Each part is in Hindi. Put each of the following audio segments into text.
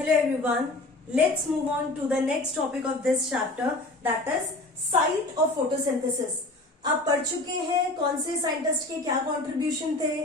Hello everyone. Let's move on to the next topic of this chapter, that is site of photosynthesis. आप पढ़ चुके हैं कौन से साइंटिस्ट के क्या कंट्रीब्यूशन थे,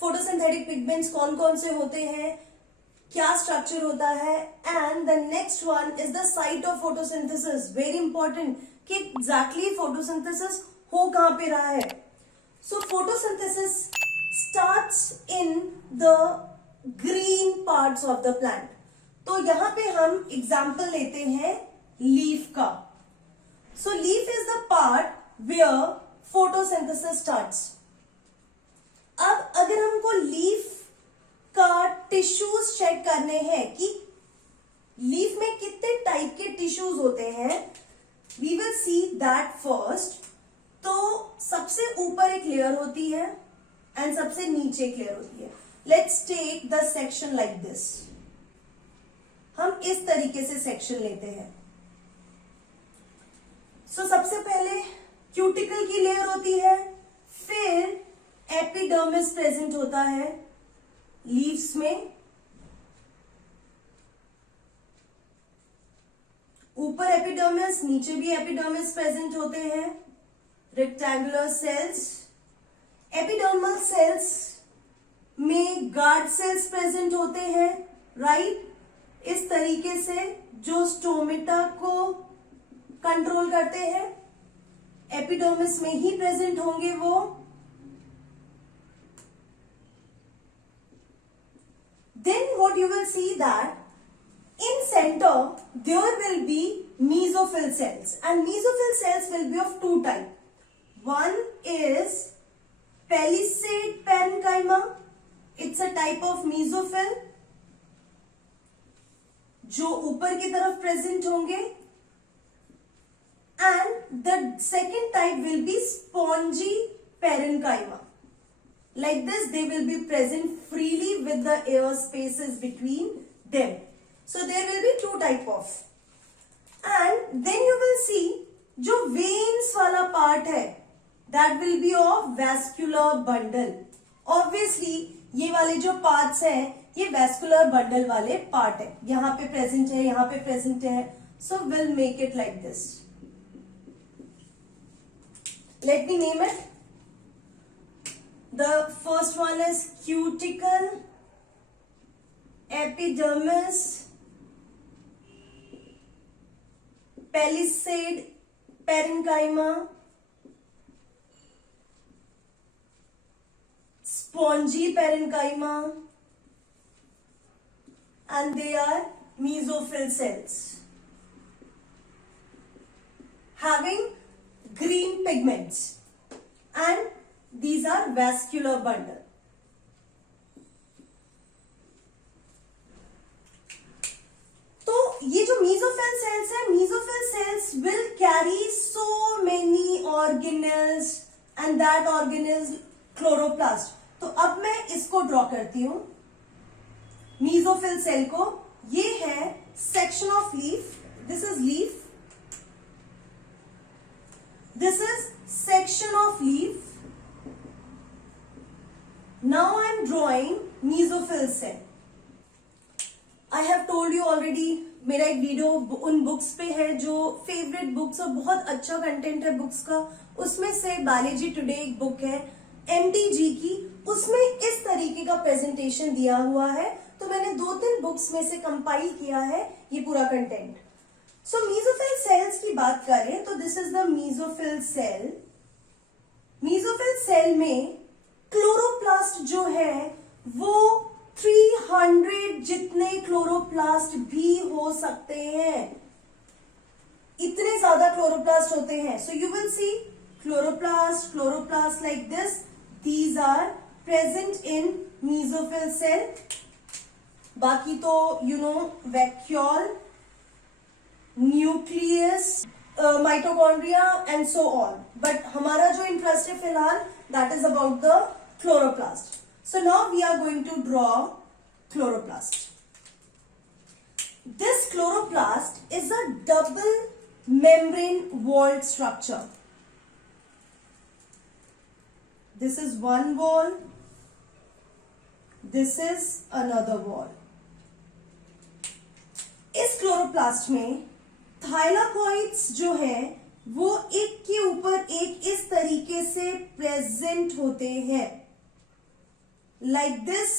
फोटोसिंथेटिक पिगमेंट्स कौन कौन से होते हैं, क्या स्ट्रक्चर होता है, and the next one is the site of photosynthesis. Very important कि एग्जैक्टली फोटोसिंथेसिस हो कहां पे रहा है. So photosynthesis starts in the green parts of the plant. तो यहां पे हम एग्जाम्पल लेते हैं लीफ का. So leaf is the part where photosynthesis starts. अब अगर हमको लीफ का टिश्यूज चेक करने हैं कि लीफ में कितने टाइप के टिश्यूज होते हैं, we will see that first. तो सबसे ऊपर एक लेयर होती है एंड सबसे नीचे एक लेयर होती है. Let's take the section like this. हम इस तरीके से सेक्शन लेते हैं. सो सबसे पहले क्यूटिकल की लेयर होती है, फिर एपिडर्मिस प्रेजेंट होता है लीव्स में. ऊपर एपिडर्मिस, नीचे भी एपिडर्मिस प्रेजेंट होते हैं. Rectangular cells. एपिडर्मल सेल्स में गार्ड सेल्स प्रेजेंट होते हैं, राइट. इस तरीके से जो स्टोमेटा को कंट्रोल करते हैं, एपिडर्मिस में ही प्रेजेंट होंगे वो. Then what you will see that in center there will be mesophyll cells, and mesophyll cells will be of two type. One is palisade parenchyma. It's a type of mesophyll जो ऊपर की तरफ प्रेजेंट होंगे, and the second type will be spongy parenchyma. Like this, they will be present freely with the air spaces between them. So there will be two type of. And then you will see जो veins वाला part है, that will be of vascular bundle. Obviously ये वाले जो parts हैं, ये vascular bundle वाले part है. यहाँ पे present है, यहाँ पे present है. So we'll make it like this. Let me name it. The first one is cuticle, epidermis, palisade parenchyma, spongy parenchyma, and they are mesophyll cells having green pigments, and these are vascular bundle. तो ये जो mesophyll cells है, mesophyll cells will carry so many organelles, and that organelles chloroplast. तो अब मैं इसको ड्रॉ करती हूं mesophyll cell को. ये है section of leaf. This is leaf. This is section of leaf. Now I am drawing mesophyll cell. I have told you already. मेरा एक वीडियो उन बुक्स पे है जो फेवरेट बुक्स और बहुत अच्छा कंटेंट है बुक्स का. उसमें से बायोलॉजी टुडे एक बुक है MTG की, उसमें इस तरीके का प्रेजेंटेशन दिया हुआ है. तो मैंने 2-3 बुक्स में से कंपाइल किया है ये पूरा कंटेंट. सो mesophyll सेल्स की बात करें तो this is the mesophyll cell. mesophyll cell में क्लोरोप्लास्ट जो है वो 300 जितने क्लोरोप्लास्ट भी हो सकते हैं. इतने ज्यादा क्लोरोप्लास्ट होते हैं. So you will see chloroplast like this. These are present in mesophyll cell. बाकी तो you know vacuole, nucleus, mitochondria and so on. But हमारा जो इंटरेस्ट है फिलहाल that is about the chloroplast. So now we are going to draw chloroplast. This chloroplast is a double membrane walled structure. This is one wall, this is another wall. इस क्लोरोप्लास्ट में थाइलाकॉइड्स जो है वो एक के ऊपर एक इस तरीके से प्रेजेंट होते हैं, like this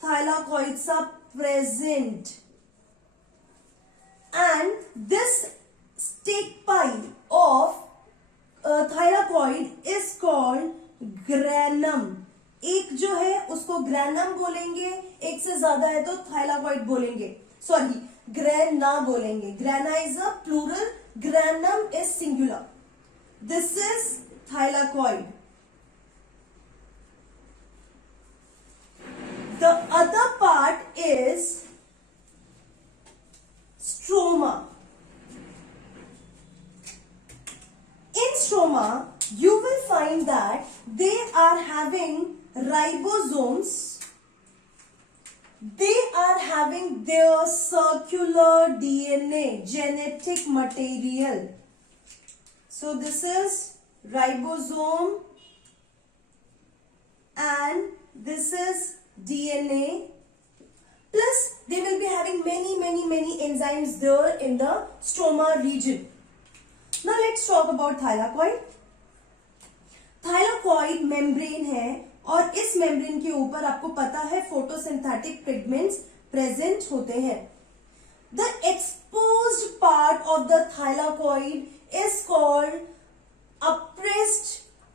thylakoids are present, and this stick pile of thylakoid is called granum. एक जो है उसको ग्रैनम बोलेंगे, एक से ज्यादा है तो थाइलाकॉइड बोलेंगे, सॉरी ग्रैना बोलेंगे. Grana is a plural, granum is singular. This is thylakoid. The other part is stroma. In stroma, you will find that they are having ribosomes. They are having their circular DNA, genetic material. So this is ribosome and this is DNA, plus they will be having many enzymes there in the stroma region. Now let's talk about thylakoid. Thylakoid membrane है और इस membrane के ऊपर आपको पता है photosynthetic pigments present होते हैं. The exposed part of the thylakoid is called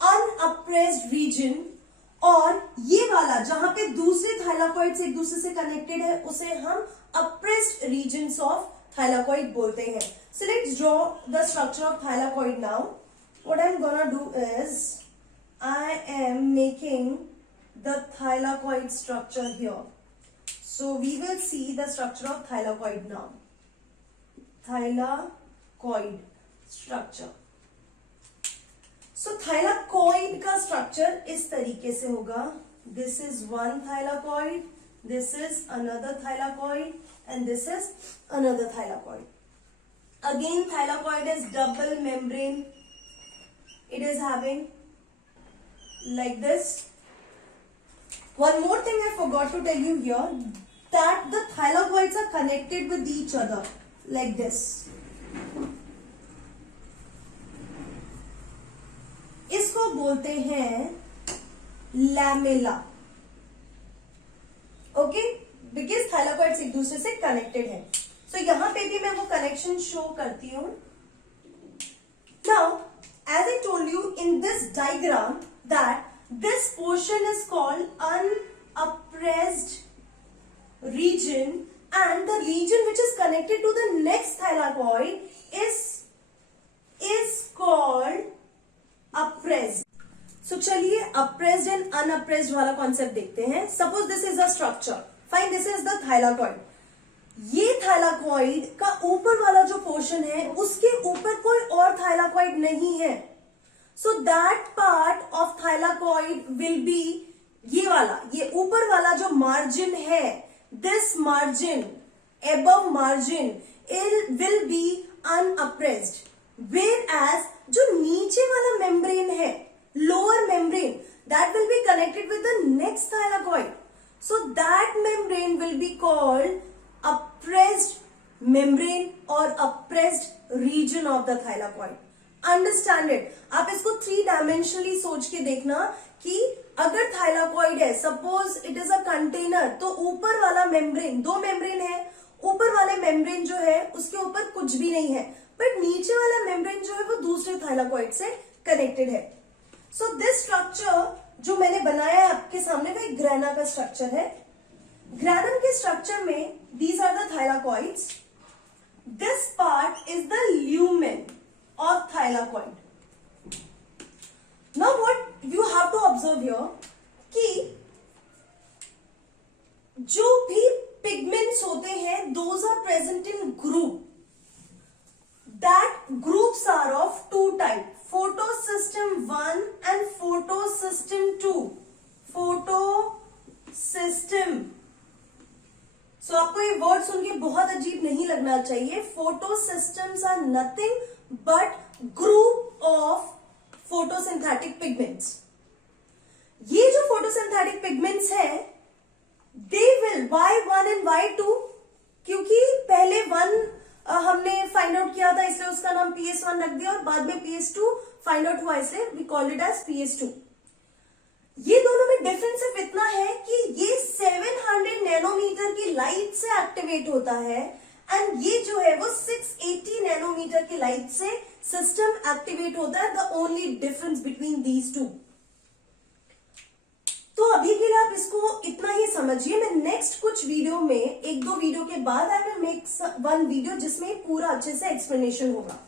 unappressed region, और ये वाला जहां पे दूसरे थाइलाकॉइड्स एक दूसरे से कनेक्टेड है उसे हम अप्रेस्ड रीजन्स ऑफ थाइलाकॉइड बोलते हैं. So let's draw the structure of thylakoid now. What I am gonna do is I am making the thylakoid structure here. So we will see the structure of thylakoid now. Thylakoid structure. So thylakoid का स्ट्रक्चर इस तरीके से होगा. This is one thylakoid, this is another thylakoid and this is another thylakoid. Again thylakoid is double membrane. It is having like this. One more thing I forgot to tell you here, that the thylakoids are connected with each other like this. इसको बोलते हैं लैमेला. ओके, बिकॉज थाइलाकॉइड्स एक दूसरे से कनेक्टेड है. सो यहां पे भी मैं वो कनेक्शन शो करती हूं. Now as I told you in this diagram that this portion is called unappressed region, and the region which is connected to the next thylakoid is called appressed. So चलिए अप्रेस्ड एंड अनअप्रेस्ड वाला कॉन्सेप्ट देखते हैं. Suppose this is a structure, fine, this is the thylakoid. ये थाइलाकॉइड का ऊपर वाला जो पोर्शन है उसके ऊपर कोई और थाइलाकॉइड नहीं है. So that part of thylakoid will be ये वाला, ये ऊपर वाला जो मार्जिन है, this margin, above margin will be unappressed. Whereas जो नीचे वाला मेम्ब्रेन है, lower membrane, that will be connected with the next thylakoid. So that membrane will be called appressed membrane or appressed region of the thylakoid. Understand it? आप इसको 3 dimensionally सोच के देखना कि अगर थाइलाकॉइड है, suppose it is a container, तो ऊपर वाला मेम्ब्रेन, 2 मेम्ब्रेन है, ऊपर वाले मेम्ब्रेन जो है उसके ऊपर कुछ भी नहीं है, बट नीचे वाला मेम्ब्रेन जो है वो दूसरे थाइलाकॉइड से कनेक्टेड है. सो दिस स्ट्रक्चर जो मैंने बनाया है आपके सामने वो एक ग्रैना का स्ट्रक्चर है. ग्रैनम के स्ट्रक्चर में these are the thylakoids. This part is the lumen of thylakoid. Now what you have to observe here कि जो भी पिगमेंट्स होते हैं those are present in group. That groups are of 2 type, photosystem 1 and photosystem 2. Photosystem. So आपको ये वर्ड सुन के बहुत अजीब नहीं लगना चाहिए. Photosystems are nothing but group of photosynthetic pigments. ये जो photosynthetic pigments है, they will Y1 and Y2 क्योंकि पहले 1 हमने फाइंड आउट किया था इसलिए उसका नाम PS1 रख दिया और बाद में PS2 फाइंड आउट हुआ इसलिए we called it as PS2। ये दोनों में डिफरेंस सिर्फ इतना है कि ये 700 नैनोमीटर की लाइट से एक्टिवेट होता है एंड ये जो है वो 680 नैनोमीटर की लाइट से सिस्टम एक्टिवेट होता है। The only difference between these two. तो अभी के लिए आप इसको इतना ही समझिए। मैं नेक्स्ट कुछ वीडियो में, 1-2 वीडियो के बाद आई विल मेक 1 वीडियो जिसमें पूरा अच्छे से एक्सप्लेनेशन होगा।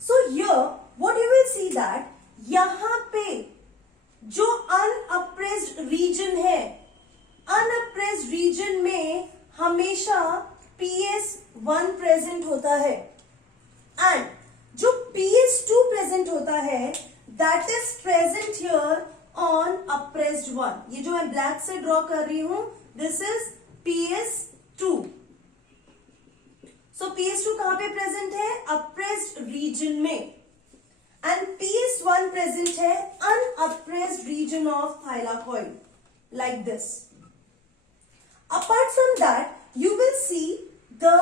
So here what you will see that यहां पे जो अनअप्रेस्ड रीजन है, अनअप्रेस्ड रीजन में हमेशा PS1 प्रेजेंट होता है एंड जो PS2 प्रेजेंट होता है that is present here on apprised 1। ये जो मैं ब्लैक से ड्रॉ कर रही हूं this is PS2। So PS2 कहां पे प्रेजेंट है? अप्रेस्ड रीजन में। एंड PS1 प्रेजेंट है unappressed region of thylakoid like this. Apart from that, you will see the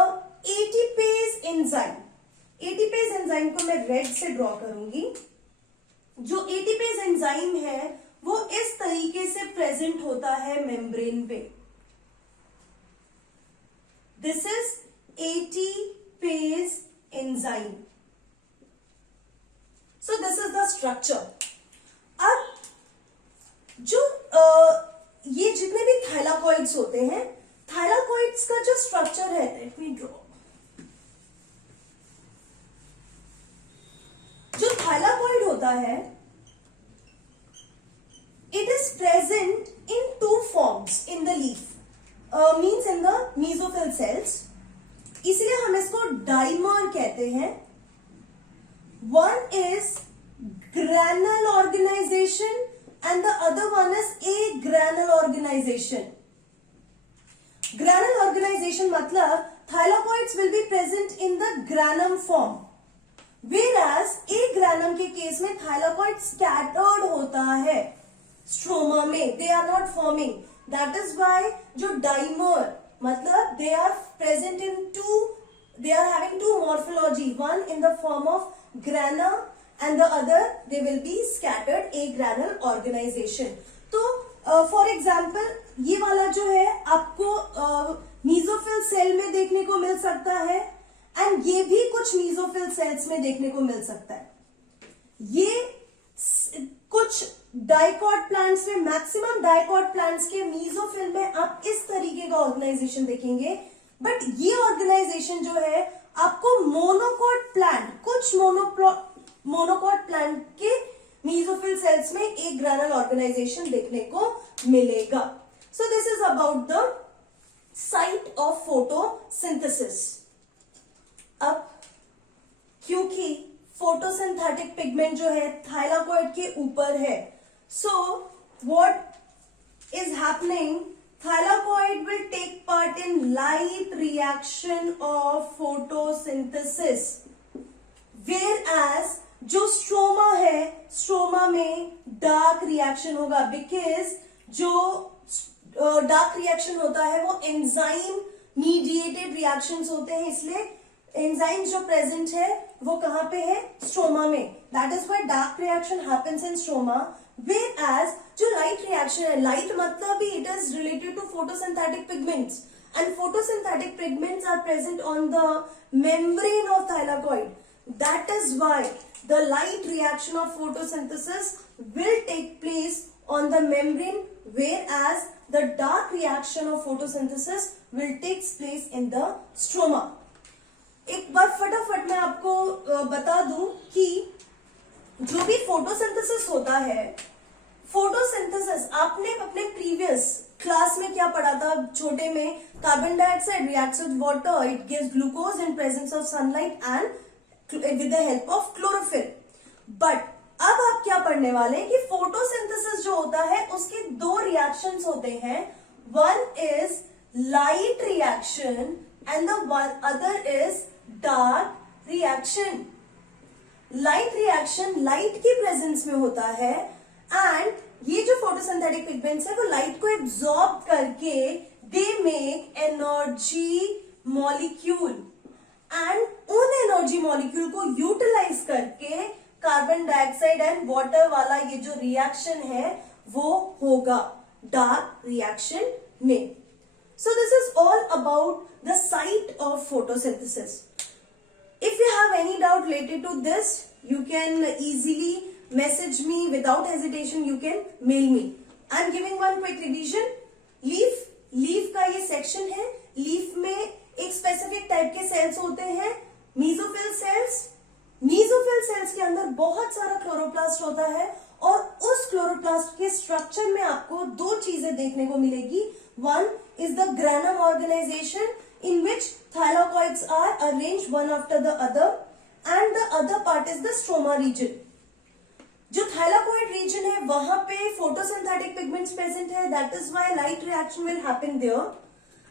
ATPase enzyme. ATPase enzyme को मैं रेड से ड्रॉ करूंगी। जो ATPase enzyme है वो इस तरीके से प्रेजेंट होता है मेम्ब्रेन पे। This is ATPase enzyme. So this is the structure. अब जो ये जितने भी थाइलाकॉइड्स होते हैं, थाइलाकॉइड्स का जो स्ट्रक्चर है, लेट मी ड्रॉ। जो थाइलाकॉइड होता है it is present in 2 forms in the leaf, means in the mesophyll cells, इसलिए हम इसको डाइमर कहते हैं। One is granule organization and the other one is agranule organization. Granule organization मतलब thylakoids will be present in the granum form, whereas agranum के केस में thylakoid scattered होता है स्ट्रोमा में, they are not forming. That is why जो dimer मतलब they are present in 2, they are having 2 morphology, one in the form of grana and the other they will be scattered agranule organization. तो फॉर एग्जाम्पल ये वाला जो है आपको मीजोफिल सेल में देखने को मिल सकता है एंड ये भी कुछ मीजोफिल सेल्स में देखने को मिल सकता है। ये कुछ डाइकॉट प्लांट्स में, मैक्सिमम डाइकॉट प्लांट्स के मीजोफिल में आप इस तरीके का ऑर्गेनाइजेशन देखेंगे, बट ये ऑर्गेनाइजेशन जो है आपको मोनोकॉट प्लांट, कुछ मोनोकॉट प्लांट के मीजोफिल सेल्स में एक ग्रैनल ऑर्गेनाइजेशन देखने को मिलेगा। So this is about the site of photosynthesis. अब क्योंकि फोटोसिंथेटिक पिगमेंट जो है थाइलाकॉइड के ऊपर है, so what is happening, thylakoid will take part in light reaction of photosynthesis, whereas जो स्ट्रोमा है, स्ट्रोमा में डार्क रिएक्शन होगा, बिकॉज जो डार्क रिएक्शन होता है वो एंजाइम मीडिएटेड रिएक्शंस होते हैं, इसलिए एंजाइम जो प्रेजेंट है वो कहां पे है? स्ट्रोमा में। That is why dark reaction happens in stroma, whereas जो लाइट रिएक्शन है, लाइट मतलब भी it is related to photosynthetic pigments and photosynthetic pigments are present on the membrane of thylakoid. That is why the light reaction of photosynthesis will take place on the membrane, whereas the dark reaction of photosynthesis will take place in the stroma. एक बार फटाफट मैं आपको बता दूं कि जो भी फोटोसिंथेसिस होता है, फोटोसिंथेसिस आपने अपने प्रीवियस क्लास में क्या पढ़ा था? छोटे में carbon dioxide reacts with water, it gives glucose in presence of sunlight and with the help of chlorophyll. But अब आप क्या पढ़ने वाले हैं कि फोटोसिंथेसिस जो होता है उसके 2 रिएक्शंस होते हैं, one is light reaction and the other is dark reaction. Light reaction light की प्रेजेंस में होता है एंड ये जो फोटोसिंथेटिक पिगमेंट्स है वो लाइट को एब्जॉर्ब करके they make energy molecule and उन एनर्जी मॉलिक्यूल को यूटिलाइज करके कार्बन डाइऑक्साइड एंड वाटर वाला ये जो रिएक्शन है वो होगा डार्क रिएक्शन में. So this is all about the site of photosynthesis. If you have any doubt related to this, you can easily message me without hesitation. You can mail me. I am giving one quick revision. Leaf का ये सेक्शन है. लीफ में एक स्पेसिफिक टाइप के सेल्स होते हैं, मीजोफिल सेल्स. मीजोफिल सेल्स के अंदर बहुत सारा क्लोरोप्लास्ट होता है और उस क्लोरोप्लास्ट के स्ट्रक्चर में आपको दो चीजें देखने को मिलेगी. One is the granum organization in which thylakoids are arranged one after the other and the other part is the stroma region. जो thylakoid region है वहां पे photosynthetic pigments present है, that is why light reaction will happen there.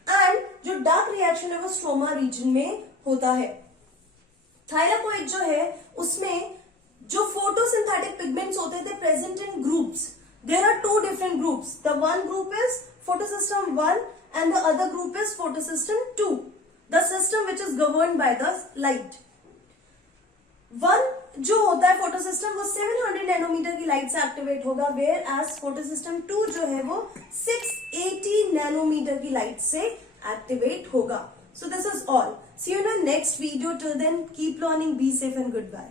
and जो dark reaction है वो stroma region में होता है. thylakoid जो है उसमें जो photosynthetic pigments होते थे present in groups. There are two different groups. The one group is photosystem 1 and the other group is photosystem 2. The system which is governed by the light. One जो होता है फोटोसिस्टम वो 700 नैनोमीटर की लाइट से एक्टिवेट होगा, वेयर एज फोटोसिस्टम 2 जो है वो 680 नैनोमीटर की लाइट से एक्टिवेट होगा. So this is all. See you in the next video. Till then, keep learning, be safe and goodbye.